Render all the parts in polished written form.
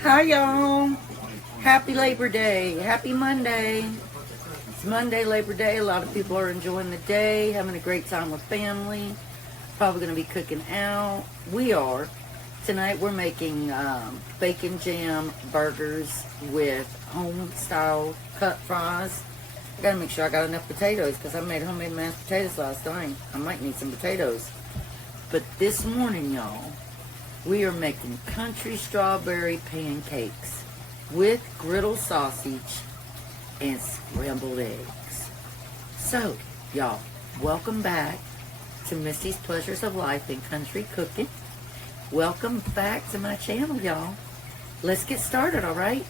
Hi y'all. Happy Labor Day. Happy Monday. It's Monday, Labor Day. A lot of people are enjoying the day, having a great time with family. Probably going to be cooking out. We are. Tonight we're making bacon jam burgers with home-style cut fries. I got to make sure I got enough potatoes because I made homemade mashed potatoes last night. I might need some potatoes. But this morning, y'all, we are making country strawberry pancakes with griddle sausage and scrambled eggs. So, y'all, welcome back to Misty's Pleasures of Life in Country Cooking. Welcome back to my channel, y'all. Let's get started, all right?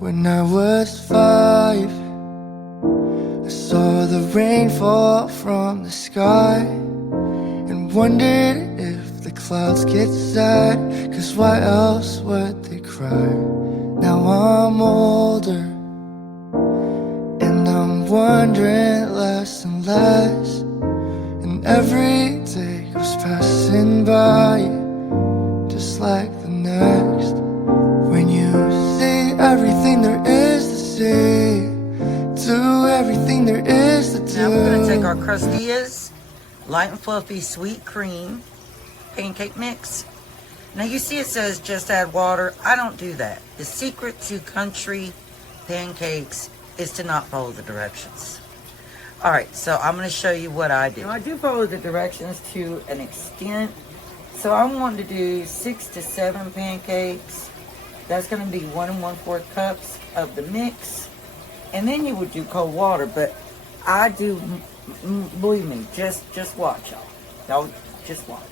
When I was 5, I saw the rain fall from the sky and wondered if the clouds get sad, 'cause why else would they cry? Now I'm older and I'm wondering less and less, and every day goes passing by just like the next. When you see everything there is to see, do everything there is to do. Now we're going to take our crustillas, light and fluffy sweet cream pancake mix. Now you see it says just add water. I don't do that. The secret to country pancakes is to not follow the directions. Alright, so I'm going to show you what I do. Now I do follow the directions to an extent. So I'm wanting to do 6 to 7 pancakes. That's going to be 1 1/4 cups of the mix. And then you would do cold water. But I do, believe me, just watch, y'all. Y'all just watch.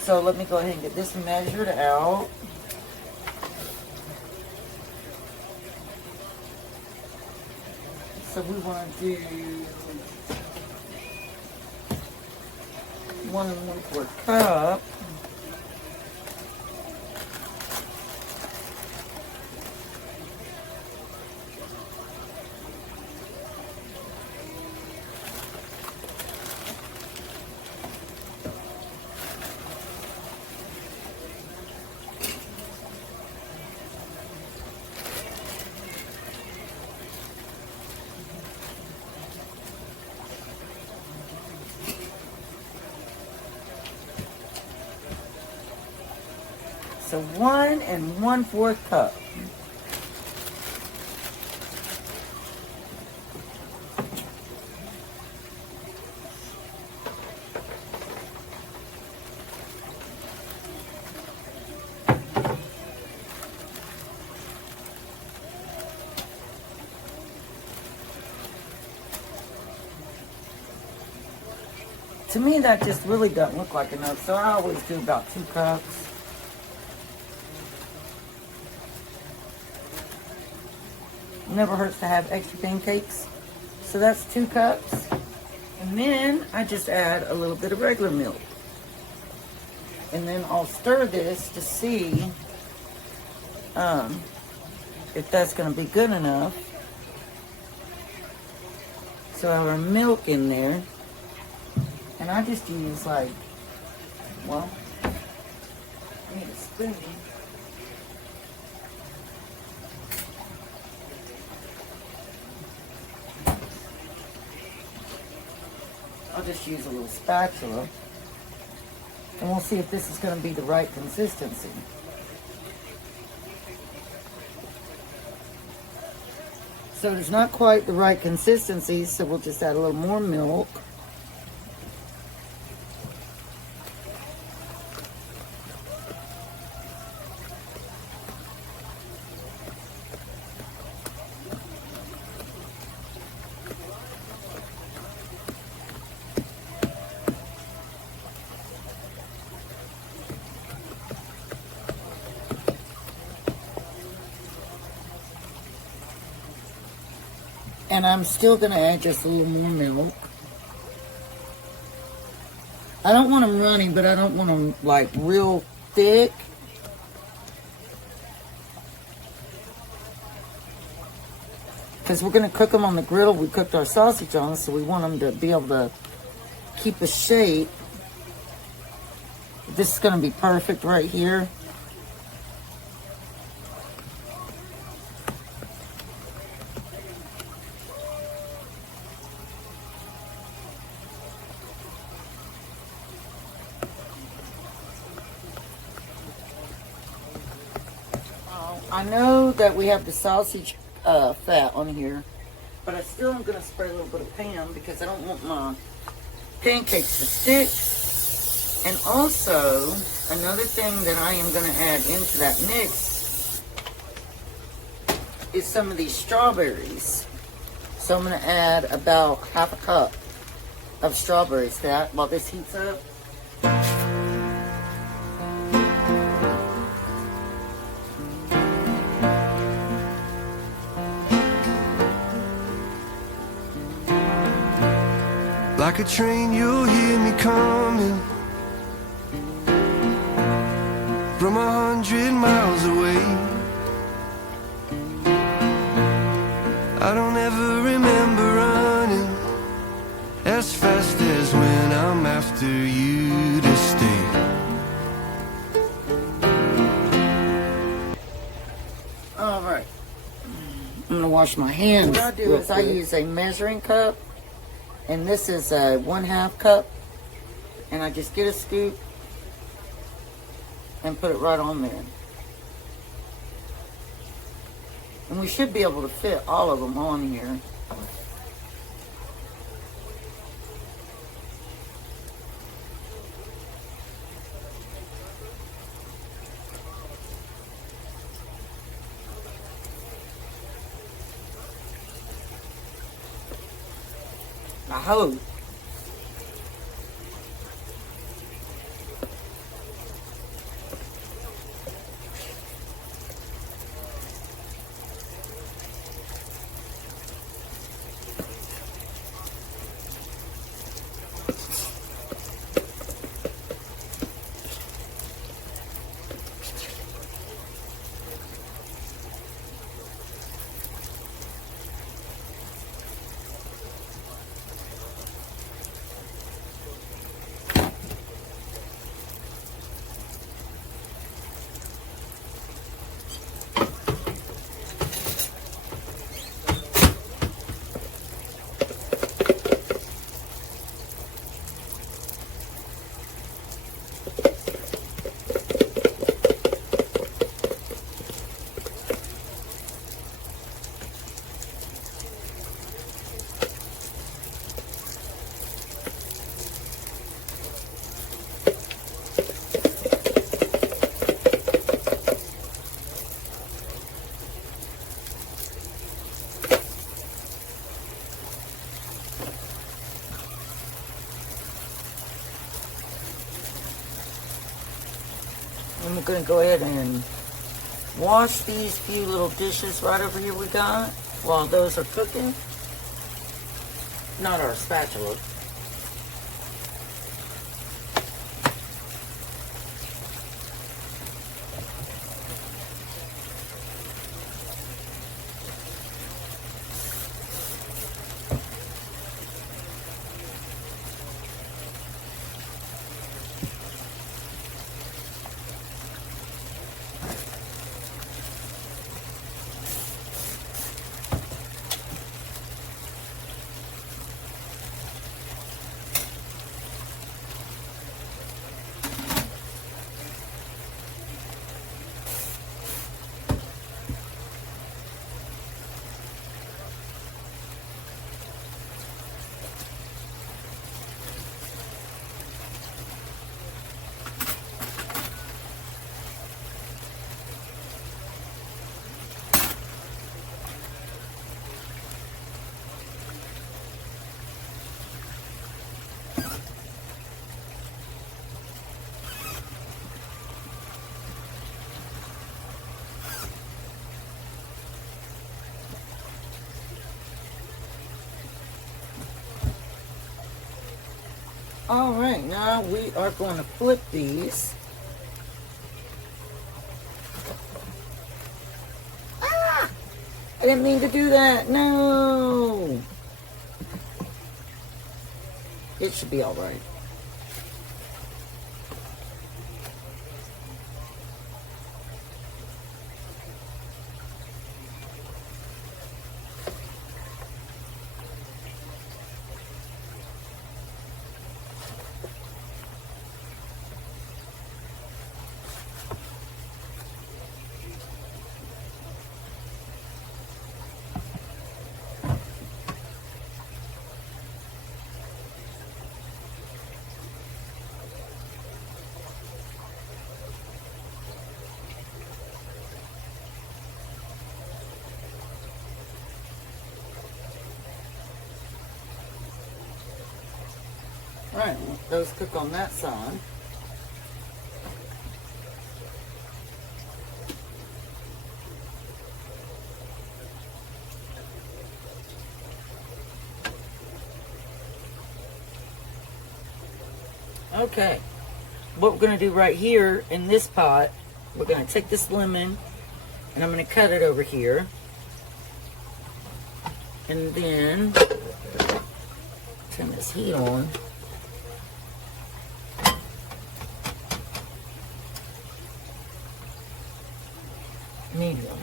So let me go ahead and get this measured out. So we want to do 1 1/4 cup. So 1 1/4 cup. To me, that just really doesn't look like enough, so I always do about 2 cups. Never hurts to have extra pancakes. So that's 2 cups. And then I just add a little bit of regular milk. And then I'll stir this to see if that's going to be good enough. So I have our milk in there. And I just use like, well, I need a spoon. I'll just use a little spatula, and we'll see if this is going to be the right consistency. So it's not quite the right consistency, so we'll just add a little more milk. And I'm still going to add just a little more milk. I don't want them runny, but I don't want them like real thick. because we're going to cook them on the griddle. We cooked our sausage on, so we want them to be able to keep a shape. This is going to be perfect right here. I know that we have the sausage fat on here, but I still am going to spray a little bit of Pam because I don't want my pancakes to stick. And also, another thing that I am going to add into that mix is some of these strawberries. So I'm going to add about half a cup of strawberries to that while this heats up. Like a train, you'll hear me coming from 100 miles away. I don't ever remember running as fast as when I'm after you to stay. All right, I'm gonna wash my hands. What I do is I use a measuring cup. And this is a 1/2 cup, and I just get a scoop and put it right on there. And we should be able to fit all of them on here. I hope. And we're going to go ahead and wash these few little dishes right over here we got while those are cooking. Not our spatula. All right, now we are going to flip these. I didn't mean to do that. No. It should be all right. Alright, those cook on that side. Okay, what we're going to do right here in this pot, we're going to take this lemon and I'm going to cut it over here. And then turn this heat on. Medium.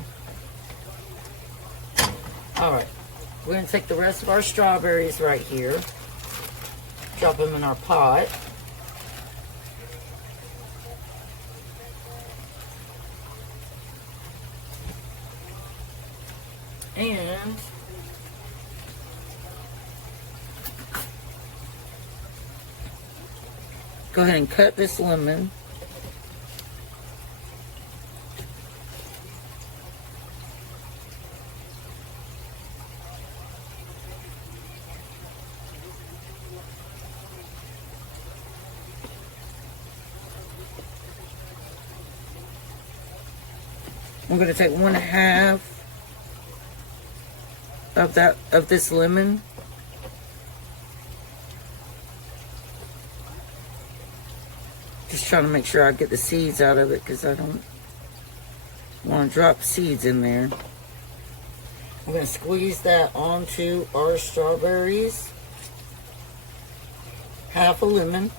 Alright, we're going to take the rest of our strawberries right here, drop them in our pot. And go ahead and cut this lemon. I'm going to take 1/2 of this lemon. Just trying to make sure I get the seeds out of it because I don't want to drop seeds in there. I'm going to squeeze that onto our strawberries. 1/2 a lemon.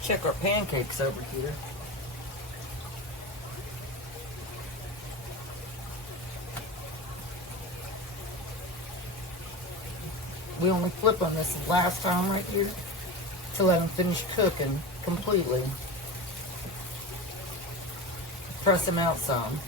Check our pancakes over here. We only flip on this last time right here to let them finish cooking completely. Press them out some.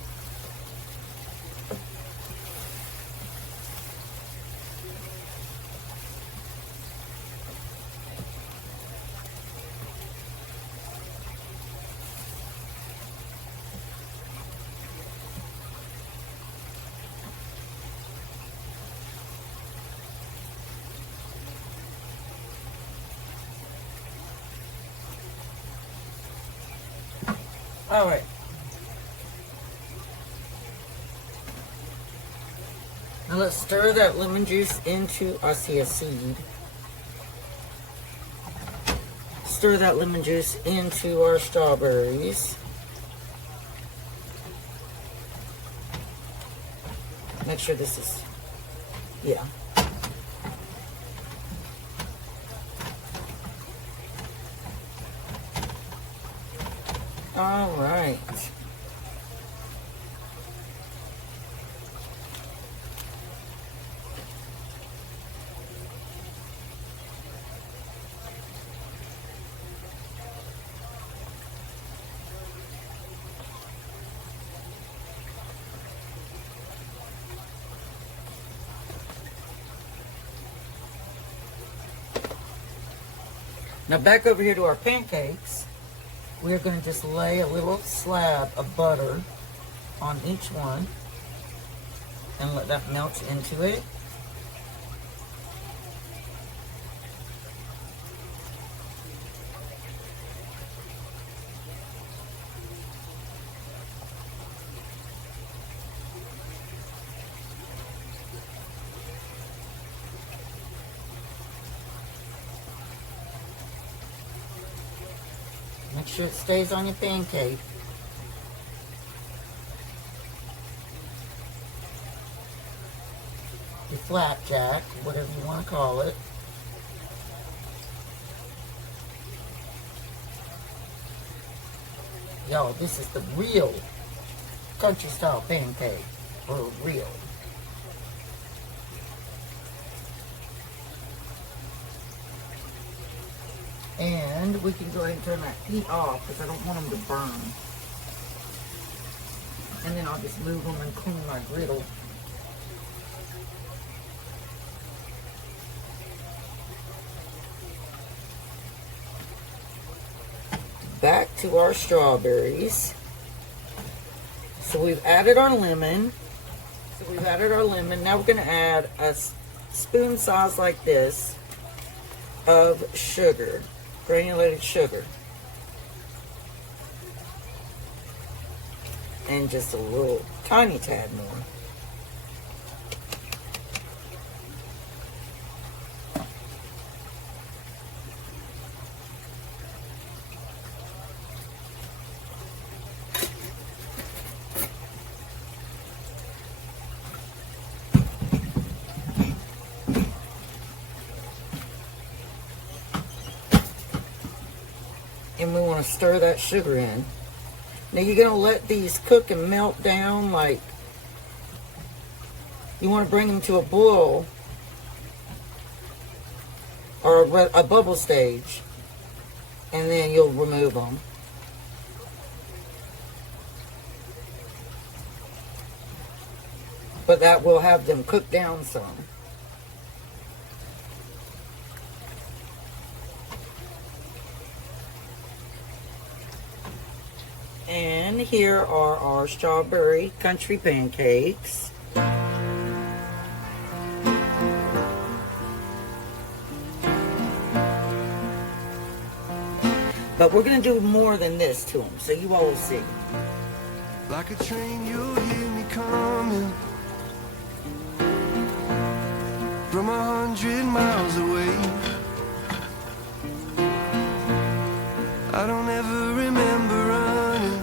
All right. Now let's stir that lemon juice into, I see a seed. Stir that lemon juice into our strawberries. Make sure this is, yeah. All right. Now back over here to our pancakes. We're going to just lay a little slab of butter on each one. and let that melt into it. Make sure it stays on your pancake. Your flapjack, whatever you want to call it. Y'all, this is the real country style pancake. For real. And we can go ahead and turn that heat off because I don't want them to burn. And then I'll just move them and clean my griddle. Back to our strawberries. So we've added our lemon. Now we're going to add a spoon size like this of sugar. Granulated sugar, and just a little tiny tad more. And we want to stir that sugar in. Now you're going to let these cook and melt down, like you want to bring them to a boil or a bubble stage, and then you'll remove them. But that will have them cook down some. And here are our strawberry country pancakes. But we're going to do more than this to them, so you all will see. Like a train, you'll hear me coming from 100 miles away. I don't ever remember running.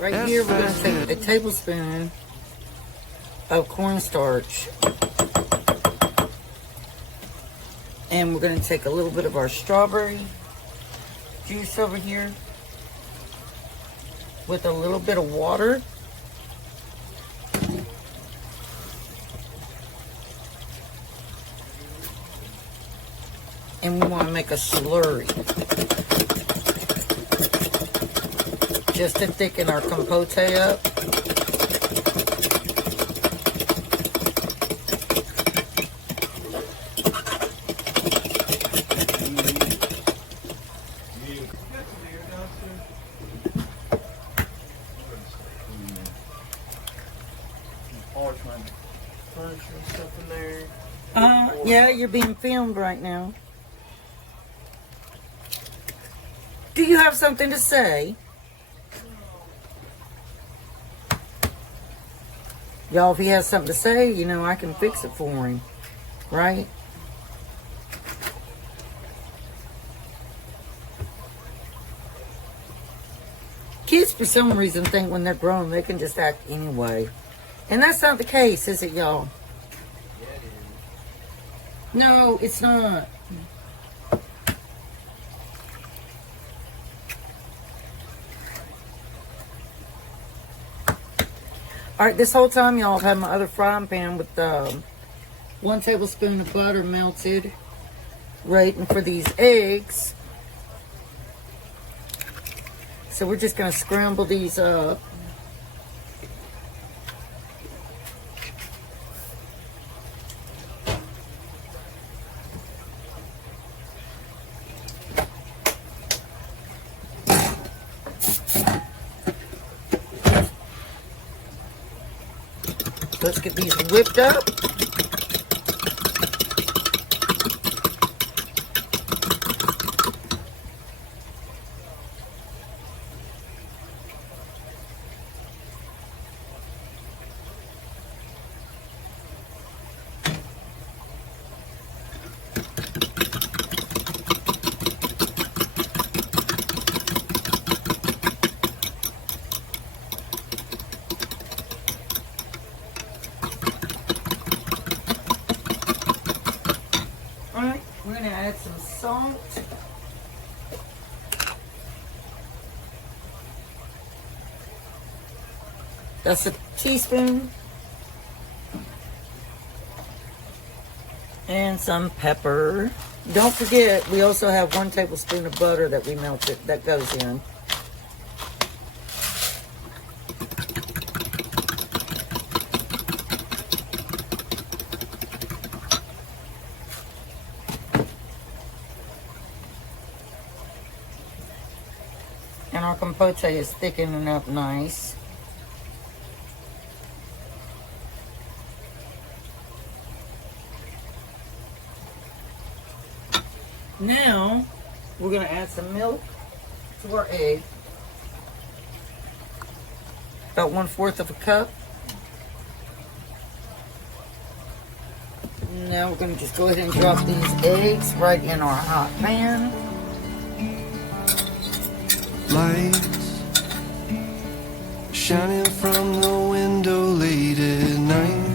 Right here, we're going to take a tablespoon of cornstarch. And we're going to take a little bit of our strawberry juice over here with a little bit of water. And we want to make a slurry just to thicken our compote up. Yeah, you're being filmed right now. Do you have something to say? Y'all, if he has something to say, you know, I can fix it for him. Right? Kids, for some reason, think when they're grown, they can just act anyway. And that's not the case, is it, y'all? No, it's not. Alright, this whole time, y'all, I've had my other frying pan with 1 tablespoon of butter melted, waiting for these eggs. So we're just going to scramble these up. Let's get these whipped up. Alright, we're going to add some salt. That's a teaspoon. And some pepper. Don't forget, we also have 1 tablespoon of butter that we melted that goes in. And our compote is thickening up nice. Now, we're going to add some milk to our egg. About 1/4 of a cup. Now we're going to just go ahead and drop these eggs right in our hot pan. Lights shining from the window late at night.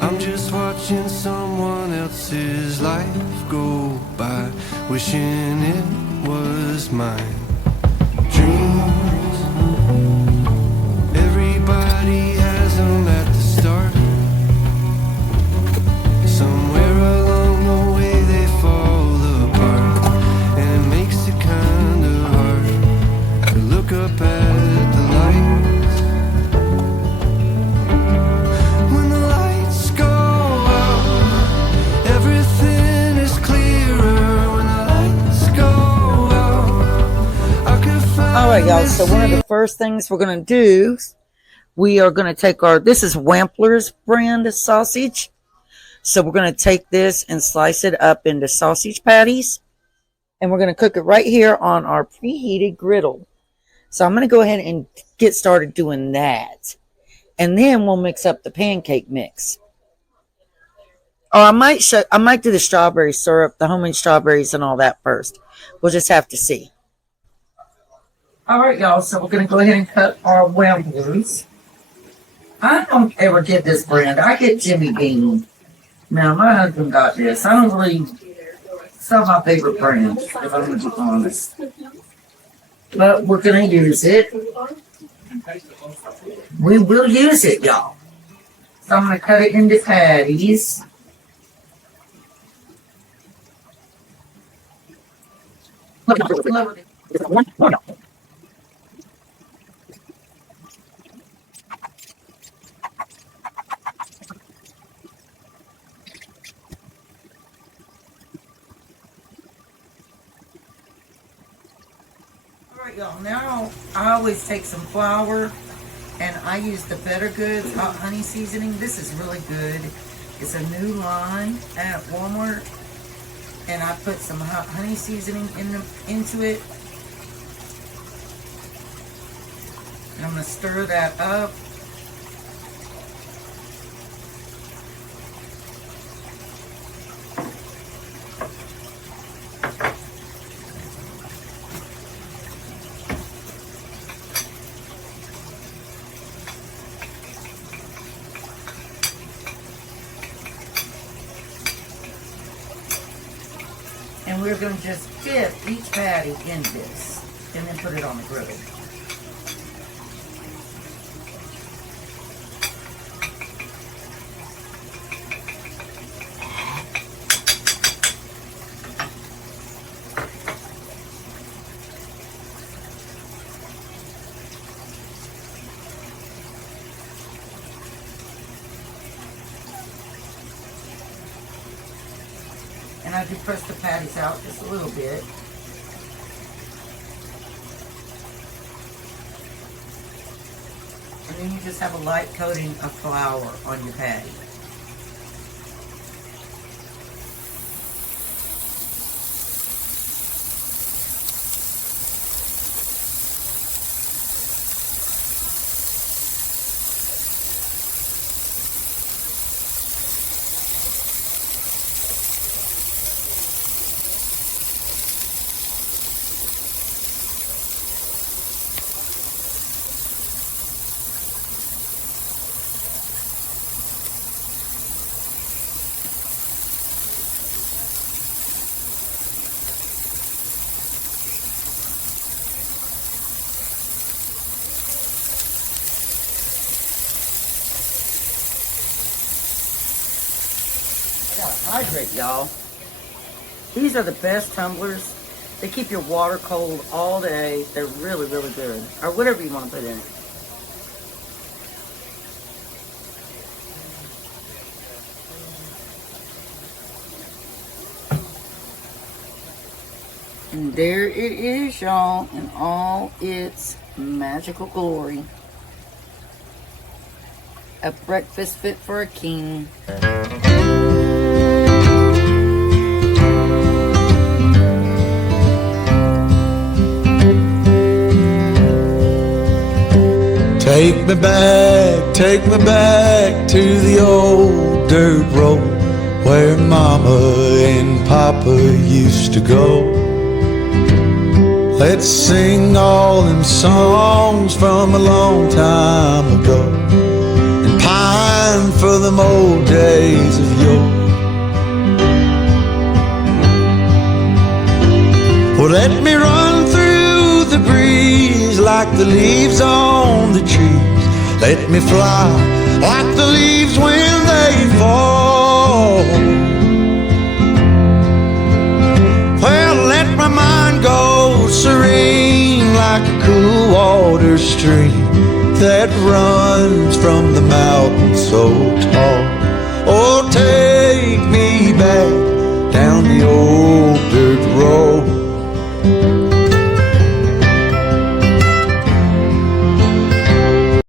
I'm just watching someone else's life go by, wishing it was mine. Dreams, everybody has them at the start. Somewhere along the way they fall apart, and it makes it kind of hard to look up at the lights. When the lights go out, everything is clearer. When the lights go out, I can find. All right, y'all. So one of the first things we're going to do, we are going to take this is Wampler's brand sausage. So we're going to take this and slice it up into sausage patties. And we're going to cook it right here on our preheated griddle. So I'm going to go ahead and get started doing that. And then we'll mix up the pancake mix. Or I might do the strawberry syrup, the homemade strawberries and all that first. We'll just have to see. All right, y'all. So we're going to go ahead and cut our Wamblers. I don't ever get this brand. I get Jimmy Bean. Now, my husband got this. I don't really... It's not my favorite brand, if I'm going to be honest. But we're going to use it. We will use it, y'all. So I'm going to cut it into patties. Y'all, now I always take some flour and I use the Better Goods hot honey seasoning. This is really good. It's a new line at Walmart, and I put some hot honey seasoning into it. And I'm going to stir that up. And we're going to just dip each patty in this and then put it on the griddle. And I do press the patties out just a little bit. And then you just have a light coating of flour on your patty. Hydrate, y'all. These are the best tumblers. They keep your water cold all day. They're really, really good. Or whatever you want to put in it. And there it is, y'all, in all its magical glory. A breakfast fit for a king. Take me back to the old dirt road where Mama and Papa used to go. Let's sing all them songs from a long time ago and pine for them old days of yore. Well, let me run through the breeze like the leaves on the trees. Let me fly like the leaves when they fall. Well, let my mind go serene like a cool water stream that runs from the mountain so tall. Oh, take me back down the old